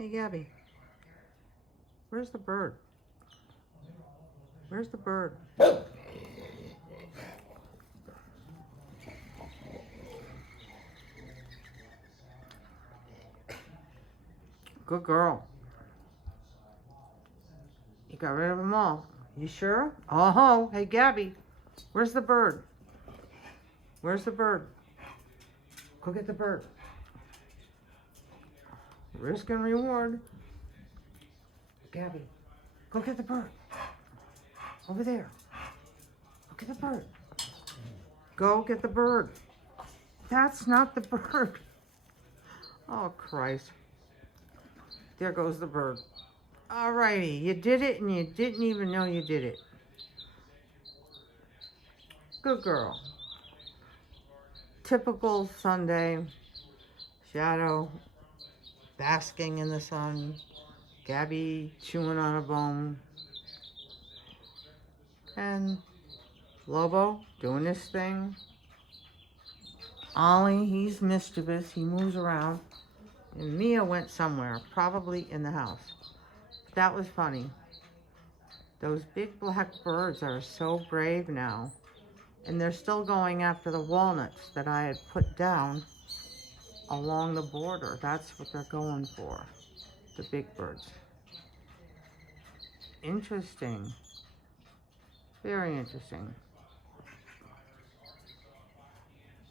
Hey, Gabby. Where's the bird? Where's the bird? Good girl. You got rid of them all. You sure? Oh, hey, Gabby. Where's the bird? Where's the bird? Go get the bird. Risk and reward. Gabby, go get the bird. Over there. Go get the bird. Go get the bird. That's not the bird. Oh, Christ. There goes the bird. Alrighty, you did it and you didn't even know you did it. Good girl. Typical Sunday. Shadow basking in the sun. Gabby chewing on a bone. And Lobo doing his thing. Ollie, he's mischievous. He moves around. And Mia went somewhere, probably in the house. But that was funny. Those big black birds are so brave now. And they're still going after the walnuts that I had put down along the border. That's what they're going for. The big birds. Interesting. Very interesting.